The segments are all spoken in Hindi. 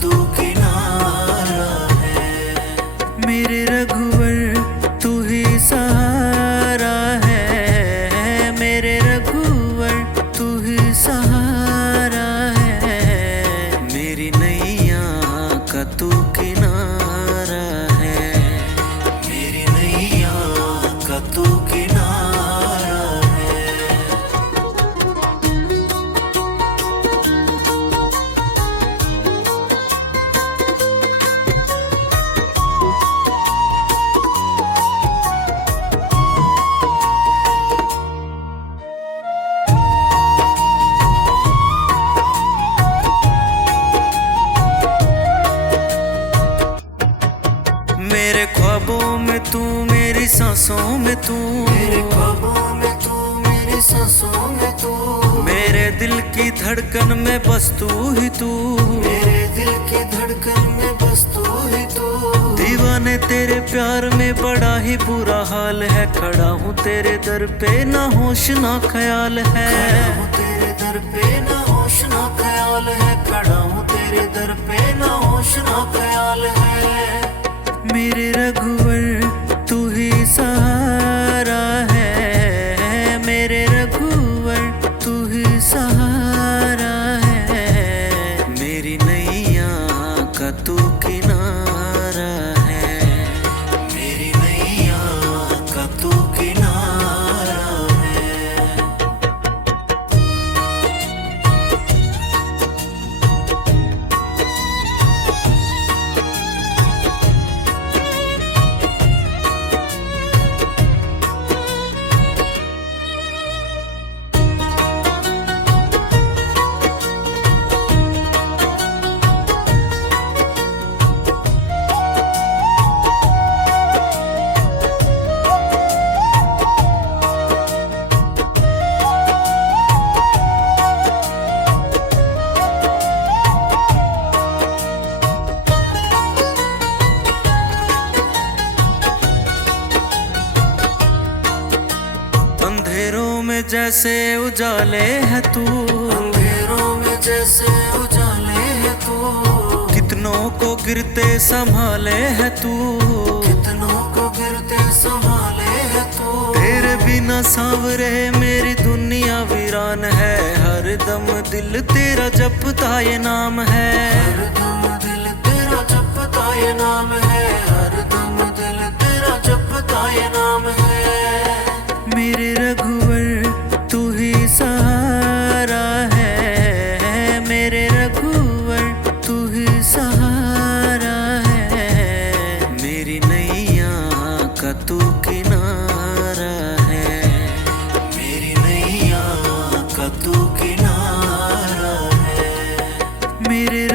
तू किनारा है। मेरे रघुवर तू ही सहारा है, मेरे रघुवर तू ही सहारा है। मेरी नैया का तू किनारा है, मेरी नैया का तू किनारा है। मेरे ख्वाबों में तू, मेरी सांसों में तू, मेरे ख्वाबों में तू, मेरी सांसों में तू, मेरे दिल की धड़कन में बस तू ही तू, मेरे दिल की धड़कन में बस तू ही तू। दीवाने तेरे प्यार में बड़ा ही बुरा हाल है, खड़ा हूँ तेरे दर पे ना होश ना ख्याल है, खड़ा हूँ तेरे दर पे ना होश ना ख्याल है, खड़ा हूँ तेरे दर पे ना होश ना ख्याल है। मेरे रघुवर तू ही सहारा है, मेरे रघुवर तू ही सहारा है। मेरी नैया का तू किनारा है, मेरी नैया का तू किनारा है। अंधेरों में जैसे उजाले है तू, अंधेरों में जैसे उजाले है तू, कितनों को गिरते संभाले है तू, कितनों को गिरते संभाले है तू। तेरे बिना सांवरे मेरी दुनिया वीरान है, हर दम दिल तेरा जपता ये नाम है, हर दम दिल तेरा जपता ये नाम है, हर दम दिल तेरा जपता ये नाम है। मेरे रघुवर तू ही सहारा है, मेरे रघुवर तू ही सहारा है। मेरी नैया का तू किनारा है, मेरी नैया का तू किनारा है। मेरे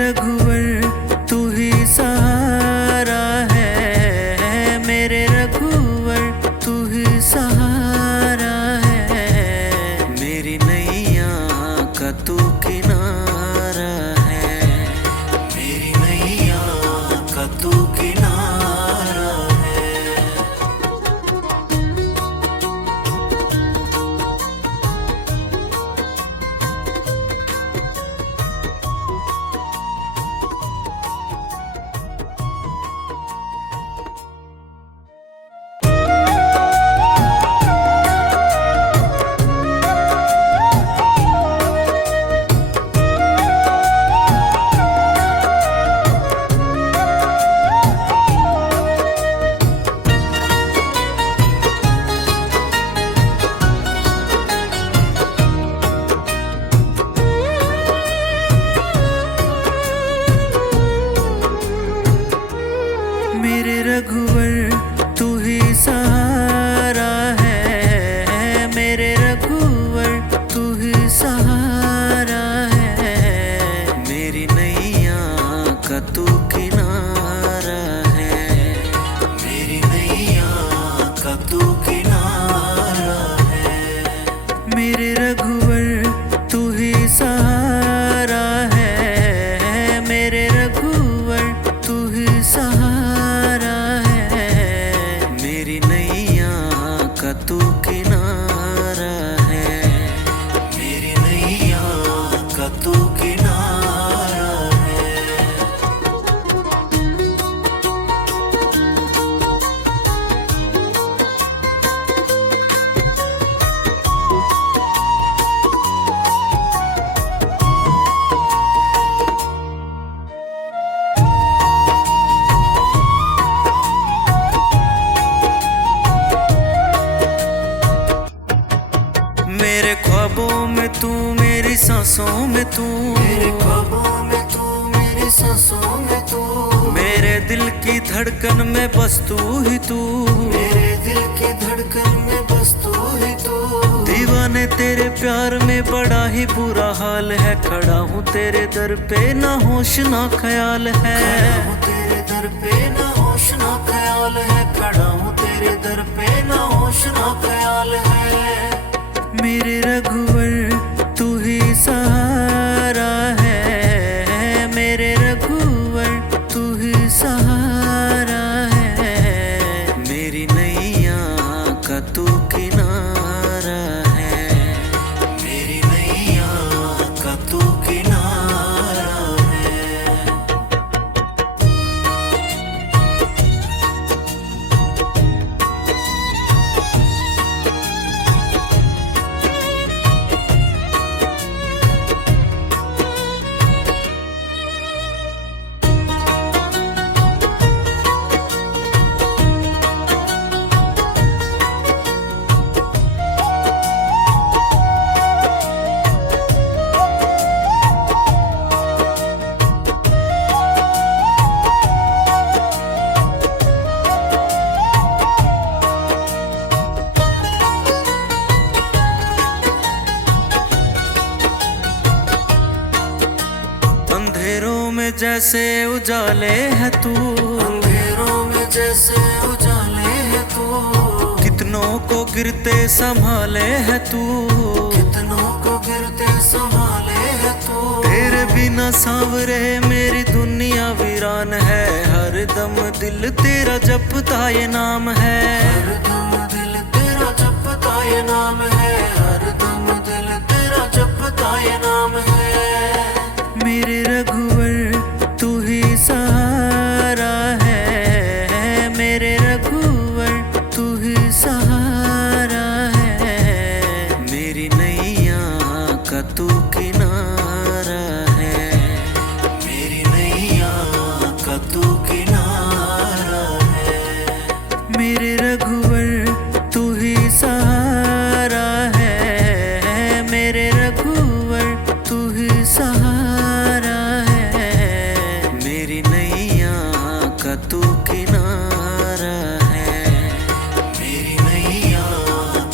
सांसों में तू, मेरे ख्वाबों में तू, मेरी सांसों में तू, मेरे दिल की धड़कन में बस तू ही तू, मेरे दिल की धड़कन में बस तू ही तू। दीवाने तेरे प्यार में बड़ा ही बुरा हाल है, खड़ा हूँ तेरे दर पे ना होश ना ख्याल है, खड़ा हूँ तेरे दर पे ना होश ना ख्याल है, खड़ा हूँ तेरे दर पे ना होश ना ख्याल है। मेरे रघुवर तू ही सहारा है, मेरे रघुवर तू ही सहारा है, मेरी नैया का तू किनारा है, मेरी नैया का तू किनारा है। अंधेरों में जैसे उजाले है तू, अंधेरों में जैसे उजाले है तू, कितनों को गिरते संभाले है तू, कितनों को गिरते संभाले है तू। तेरे बिना सांवरे मेरी दुनिया वीरान है, हर दम दिल तेरा जपता ये नाम है, हर दम दिल तेरा जपता ये नाम है, हर दम दिल तेरा जपता ये नाम है। मेरे रघुवर तू ही सहारा है, मेरे रघुवर तू ही सहारा है, मेरी नैया का तू किनारा है, मेरी नैया का तू किनारा है। मेरे रघुवर तू ही सहारा है, मेरे रघुवर तू ही सहारा है, मेरी नैया का तू किनारा है, मेरी नैया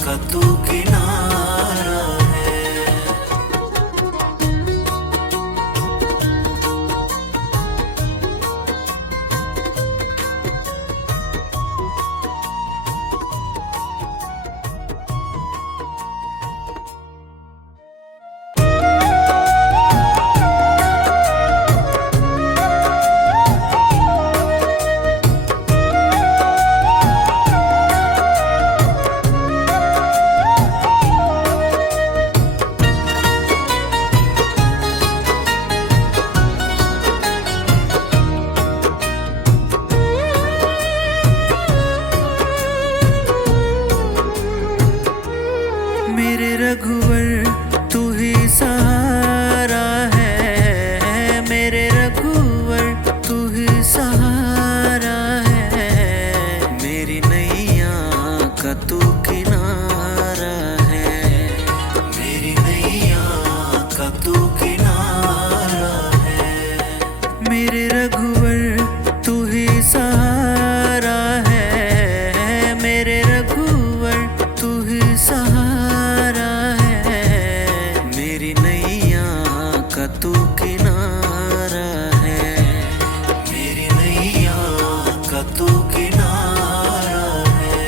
का तू किनारा है। मेरे रघुवर तू ही सहारा है, मेरे रघुवर तू ही सहारा है, मेरी नैया का तू किनारा है, मेरी नैया का तू किनारा है। मेरे रघुवर तू ही सहारा है, मेरे रघुवर तू ही सहारा है, मेरी नैया का तू किनारा है, मेरी नैया का तू किनारा है।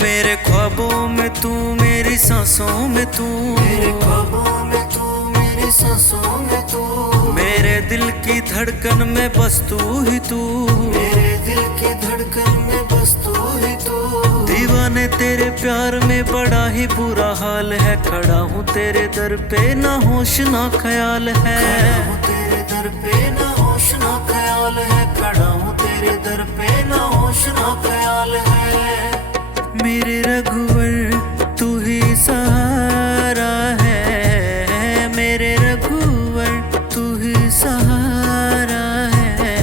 मेरे ख्वाबों में तू, मेरी सांसों में तू, मेरे ख्वाबों में तू, मेरी सांसों में तू, मेरे दिल की धड़कन में बस तू ही तू, मेरे दिल की धड़कन में बस तू ही तू। दीवाने तेरे प्यार में बड़ा ही बुरा हाल है, खड़ा हूँ तेरे दर पे ना होश ना ख्याल है, खड़ा हूँ तेरे दर पे ना होश ना ख्याल है, खड़ा हूँ तेरे दर पे ना होश ना ख्याल है। मेरे रघुवर तू ही सहारा है, मेरे रघुवर तू ही सहारा है,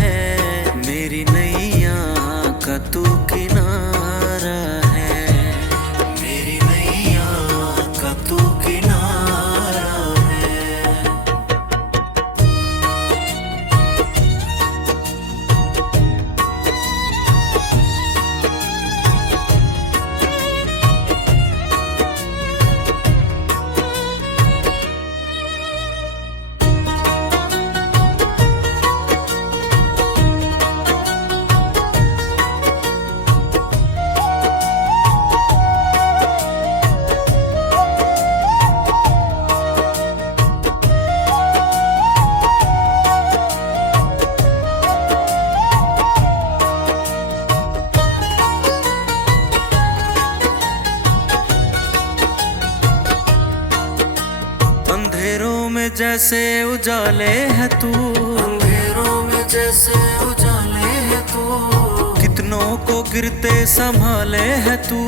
मेरी नैया का तू किनारा है, मेरी नैया का तू किनारा है। अंधेरों में जैसे उजाले है तू, अंधेरों में जैसे उजाले है तू, कितनों को गिरते संभाले है तू,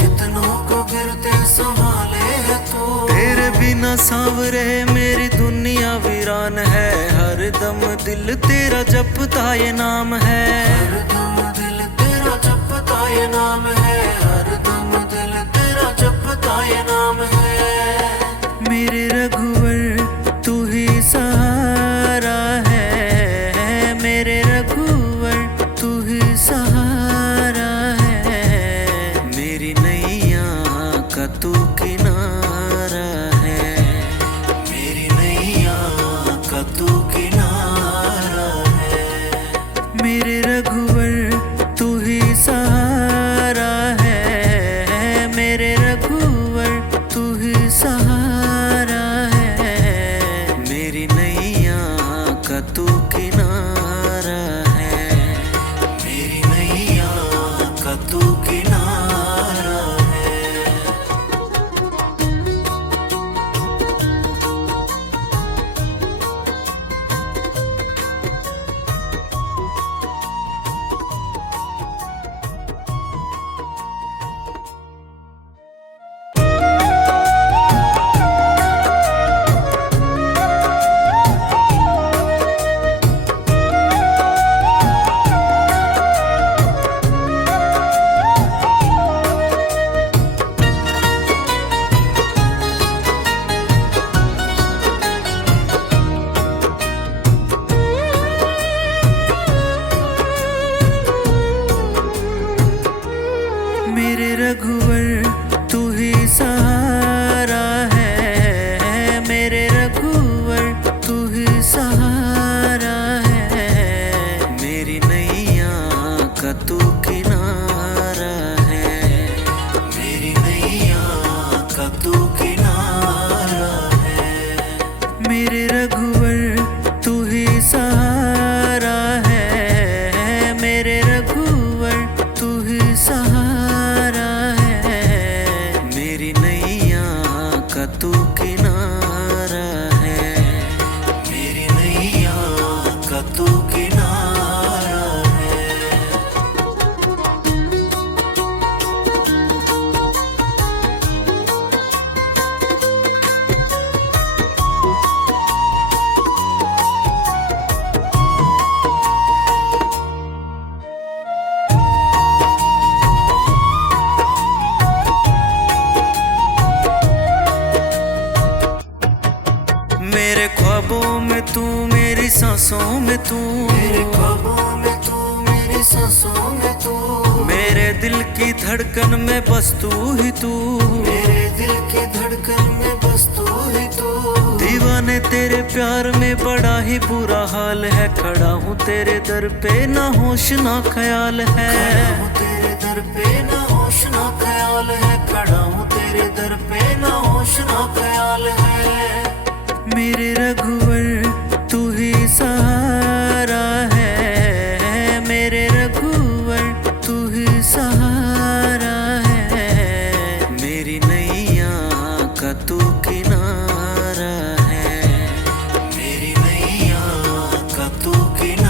कितनों को गिरते संभाले है तू। तेरे बिना सांवरे मेरी दुनिया वीरान है, हर दम दिल तेरा जपता ये नाम है, हर दम दिल तेरा जपता ये नाम है, हर दम दिल तेरा जपता ये नाम है। मेरे रघुवर तू ही सहारा है, मेरे रघुवर तू ही सहारा है, मेरी नैया का तू किनारा है, मेरी नैया का तू किनारा है। मेरे रघुवर तू ही सहारा है, मेरे रघुवर तू ही सहारा है, मेरी नैया का तू किनारा है, मेरी नैया का तू किनारा है। मेरे रघुवर तू ही सहारा है, मेरे रघुवर तू ही सहारा है, मेरी नैया का तू किनारा है, मेरी नैया का तू किनारा है। मेरे रघुवर तू ही सहारा है, मेरे रघुवर तू ही सहारा है, मेरी नैया का तू किनारा है, मेरी नैया का तू किनारा है। मेरे ख्वाबों में तू, मेरी सांसों में तू, मेरे ख्वाबों में तू, मेरी सांसों में तू, मेरे दिल की धड़कन में बस तू ही तू, मेरे दिल की धड़कन में बस तू ही तू। दीवाने तेरे प्यार में बड़ा ही बुरा हाल है, खड़ा हूँ तेरे दर पे ना होश ना ख्याल है, खड़ा हूँ तेरे दर पे ना होश ना ख्याल है, खड़ा हूँ तेरे दर पे ना होश ना ख्याल है। मेरे रघुवर तू ही सहारा है, मेरे रघुवर तू ही सहारा है, मेरी नैया का तू किनारा है, मेरी नैया का तू किनारा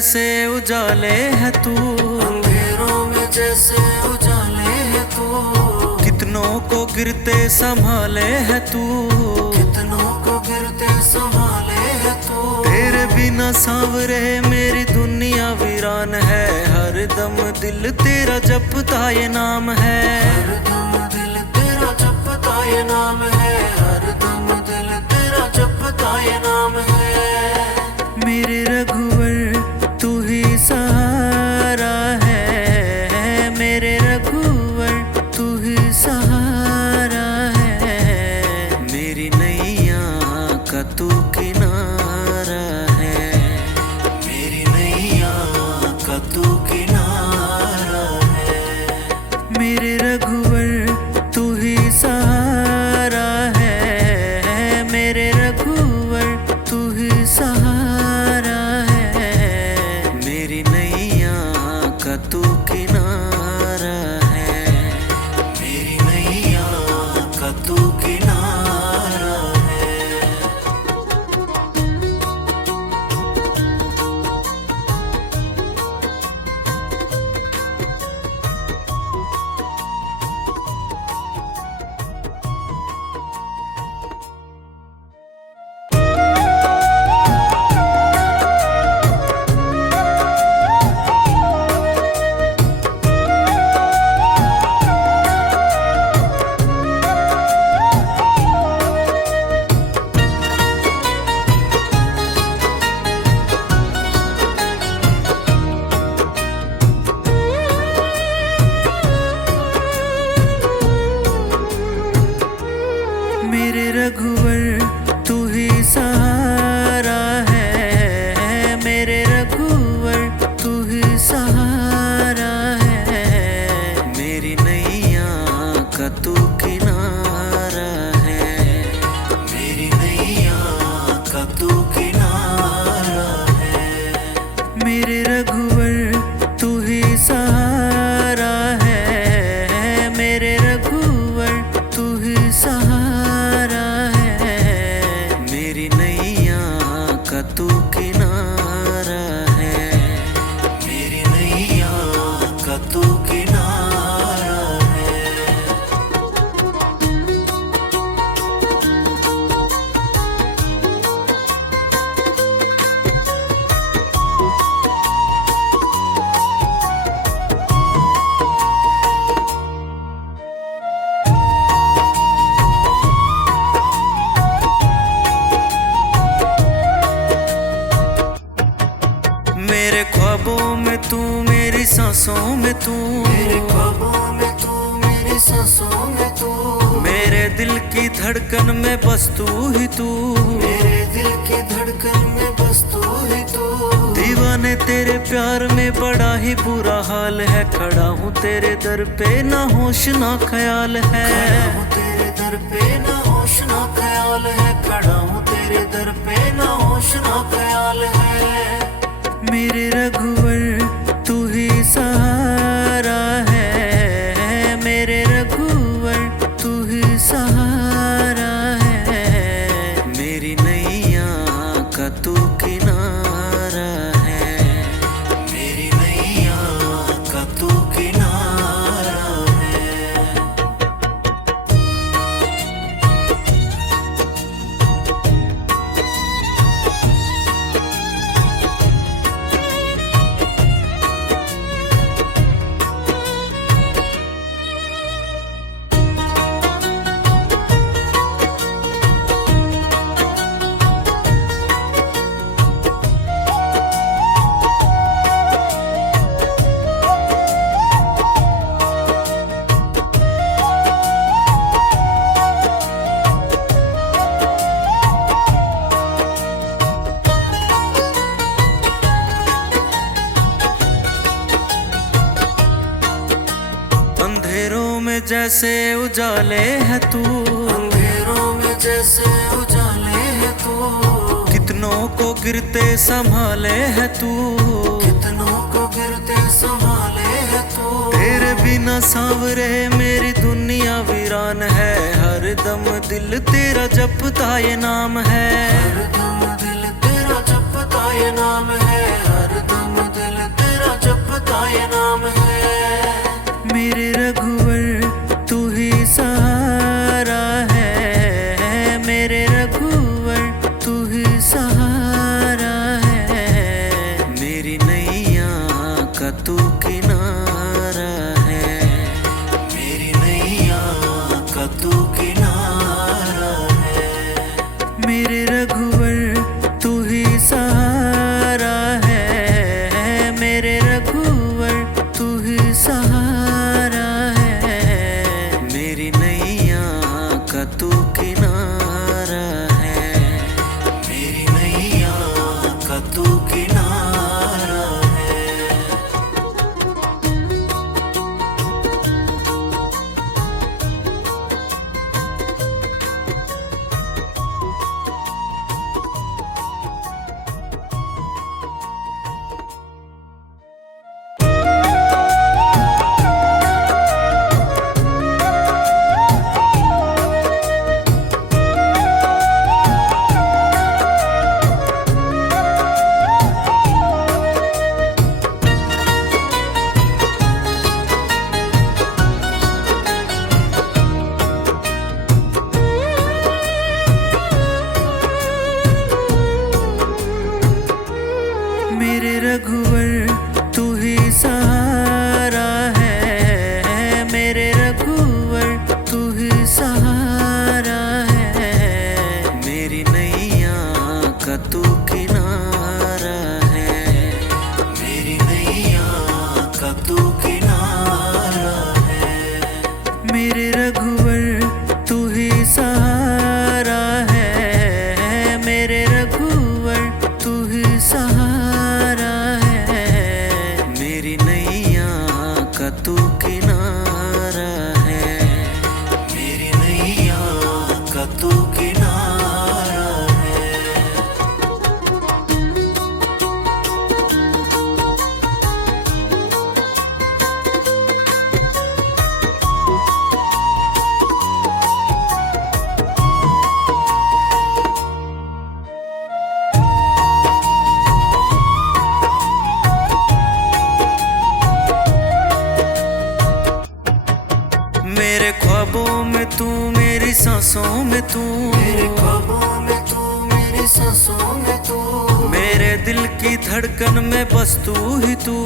जैसे उजाले है तू, अंधेरों में जैसे उजाले है तू, कितनों को गिरते संभाले है तू, कितनों को गिरते संभाले है तू। तेरे बिना सांवरे मेरी दुनिया वीरान है, हर दम दिल तेरा जपता ये नाम है, हर दम दिल तेरा जपता ये नाम है, हर दम दिल तेरा जपता ये नाम है। मेरे रघुवर तू ही सहारा है, मेरे रघुवर तू ही सहारा है, मेरी नैया का तू किनारा है, मेरी नैया का तू किनारा है। मेरे रघुवर तू ही सहारा है, मेरे रघुवर तू ही सहारा है, मेरी नैया का तू किनारा है, मेरी नैया का तू किनारा है। मेरे रघुवर तू ही सहारा है, मेरे रघुवर तू ही सहारा है, मेरी नैया का तू किनारा है, मेरी नैया का तू किनारा है। मेरे रघुवर तू ही सहारा है, मेरे रघुवर तू ही सहारा है, मेरी नैया का तू किनारा है, मेरी नैया का तू किनारा है। मेरे ख्वाबों में तू, मेरी सांसों में तू, मेरे ख्वाबों में तू, मेरी सांसों में तू, मेरे दिल की धड़कन में बस तू ही तू, मेरे दिल की धड़कन में बस तू ही तू। दीवाने तेरे प्यार में बड़ा ही बुरा हाल है, खड़ा हूँ तेरे दर पे ना होश ना ख्याल है, खड़ा हूँ तेरे दर पे ना होश ना ख्याल है, खड़ा हूँ तेरे दर पे ना होश ना ख्याल है। मेरे रघुवर तू ही सहारा है, मेरे रघुवर तू ही सहारा है, मेरी नैया का तू किनारा है, मेरी नैया का तू किनारा है। जैसे उजाले है तू, अंधेरों में जैसे उजाले है तू, कितनों को गिरते संभाले है तू, कितनों को गिरते संभाले है तू। तेरे बिना सांवरे मेरी दुनिया वीरान है, हर दम दिल तेरा जपता ये नाम है, हर दम दिल तेरा जपता जपता ये नाम है, हरदम दिल तेरा जपता ये नाम है। मेरे रघुवर तू ही सहारा है, मेरे रघुवर तू ही सहारा है, मेरी नैया का तू किनारा है, मेरी नैया का तू किनारा है। मेरे रघुवर तू ही सहारा है, मेरे रघुवर तू ही सहारा है, मेरी नैया का तू किनारा है, मेरी नैया का तू किनारा है। मेरे रघुवर तू ही सहारा है, मेरे रघुवर तू ही सहारा है, मेरी नैया का तू किनारा है, मेरी नैया का तू किनारा है। मेरे रघुवर तू ही सहारा है, मेरे रघुवर तू ही सहारा है, मेरी नैया का तू किनारा है, मेरी नैया का तू किनारा है। मेरे ख्वाबों में तू, मेरी सांसों में तू, मेरे ख्वाबों में तू, मेरी सांसों में तू, मेरे दिल की धड़कन में बस तू ही तू,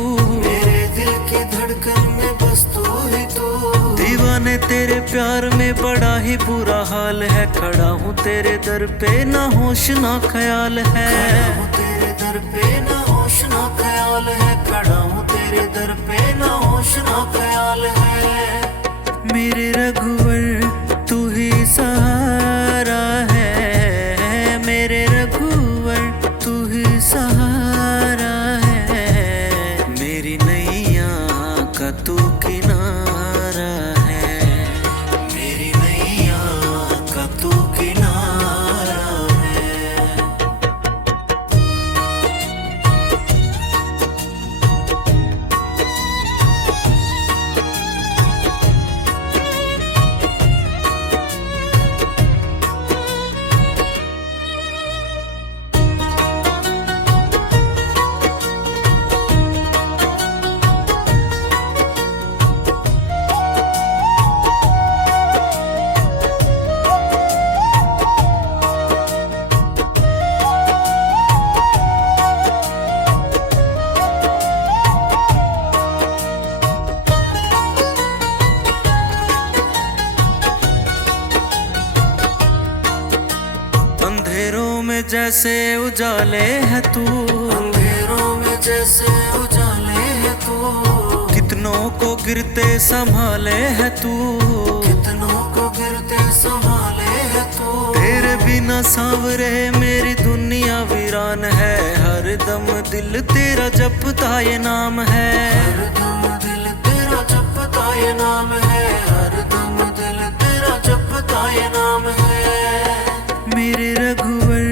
मेरे दिल की धड़कन में बस तू ही तू। दीवाने तेरे प्यार में बड़ा ही बुरा हाल है, खड़ा हूँ तेरे दर पे ना होश ना ख्याल है, खड़ा हूँ तेरे दर पे ना होश ना ख्याल है, खड़ा हूँ तेरे दर पे ना होश ना ख्याल है। मेरे रघुवर तू ही सहारा है, मेरे रघुवर तू ही सहारा है, मेरी नैया का तू किनारा है, मेरी नैया का तू किनारा है। अंधेरों में जैसे उजाले है तू, अंधेरों में जैसे उजाले है तू, कितनों को गिरते संभाले है तू, कितनों को गिरते संभाले है तू। तेरे बिना सांवरे मेरी दुनिया वीरान है, हर दम दिल तेरा जपता ये नाम है, हरदम दिल तेरा जपता ये नाम है, हरदम दिल तेरा जपता ये नाम है। मेरे रघुवर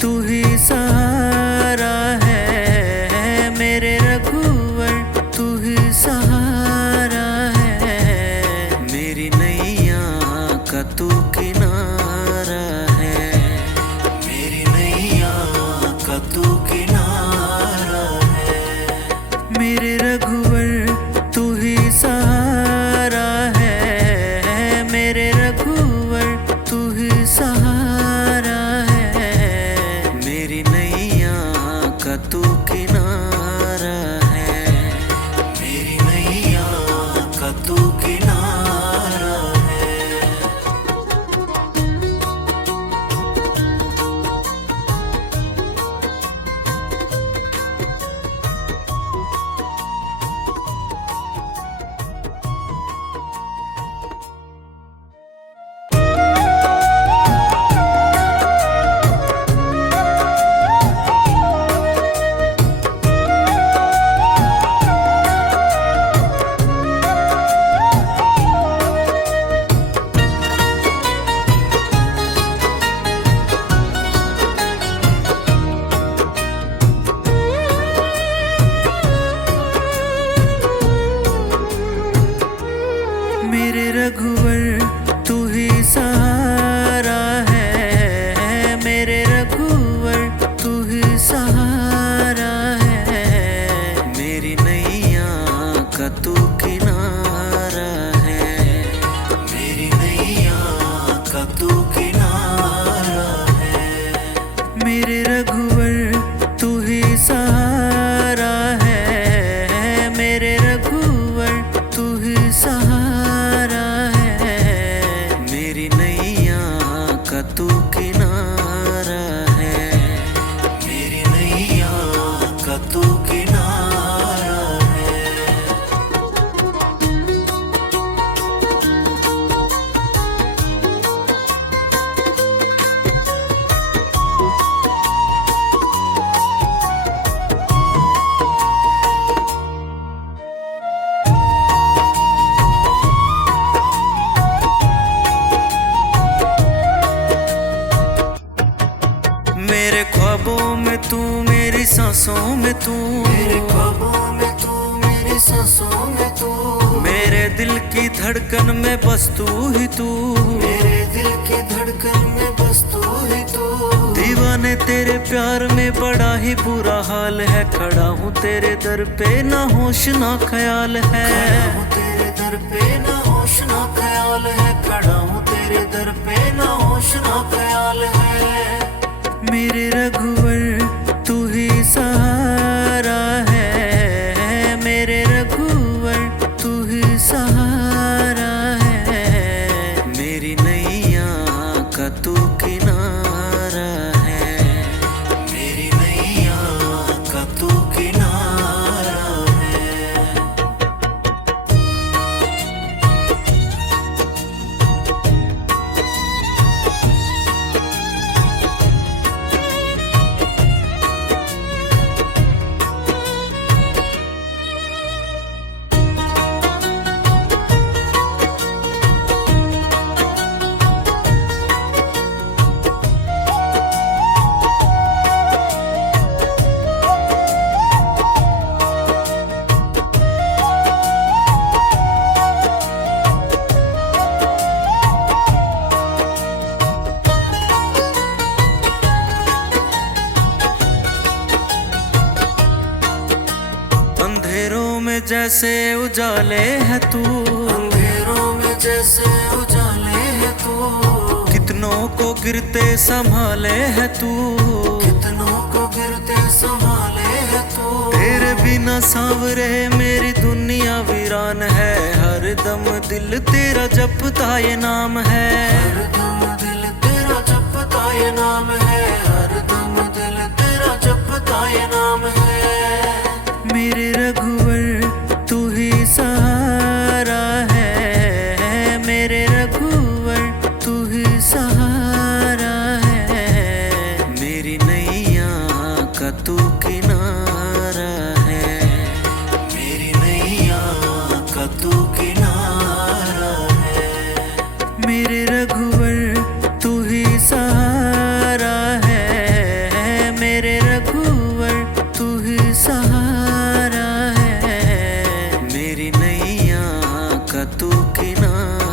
तू ही सहारा है, मेरे रघुवर तू ही सहारा है, मेरी नैया का तू किनारा है, मेरी नैया का तू किनारा मेरे रघुवर तू ही सहारा है, मेरे रघुवर तू ही सहारा है, मेरी नैया का तू किनारा है, मेरी नैया का तू किनारा है। मेरे रघुवर तू ही सहारा है, मेरे रघुवर तू ही सहारा है, मेरी नैया का तू किनारा है, मेरी नैया का तू किनारा है। मेरे ख्वाबों में तू, मेरी सांसों में तू, मेरे ख्वाबों में तू, मेरी सांसों में तू, मेरे दिल की धड़कन में बस तू ही तू, मेरे दिल की धड़कन में बस तू ही तू। दीवाने तेरे प्यार में बड़ा ही बुरा हाल है, खड़ा हूँ तेरे दर पे ना होश ना ख्याल है, खड़ा हूँ तेरे दर पे ना होश ना ख्याल है, खड़ा हूँ तेरे दर पे ना होश ना ख्याल है। मेरे रघुवर तू ही सहारा है, मेरे रघुवर तू ही सहारा है, मेरी नैया का तू किनारा है, मेरी नैया का तू किनारा है। अंधेरों में जैसे उजाले है तू, अंधेरों में जैसे उजाले है तू, कितनों को गिरते संभाले है तू, कितनों को गिरते संभाले है तू। तेरे बिना सांवरे मेरी दुनिया वीरान है, हर दम दिल तेरा जपता ये नाम है, हर दम दिल तेरा जपता ये नाम है, हर दम दिल तेरा जपता ये नाम है। मेरे रघुवर तू ही सहारा है, मेरे रघुवर तू ही सहारा है, मेरी नैया का तू किनारा है, मेरी नैया का तू किनारा है। मेरे रघुवर तू ही सहारा है, मेरे रघुवर तू ही सहारा है, मेरी नैया का तू किनारा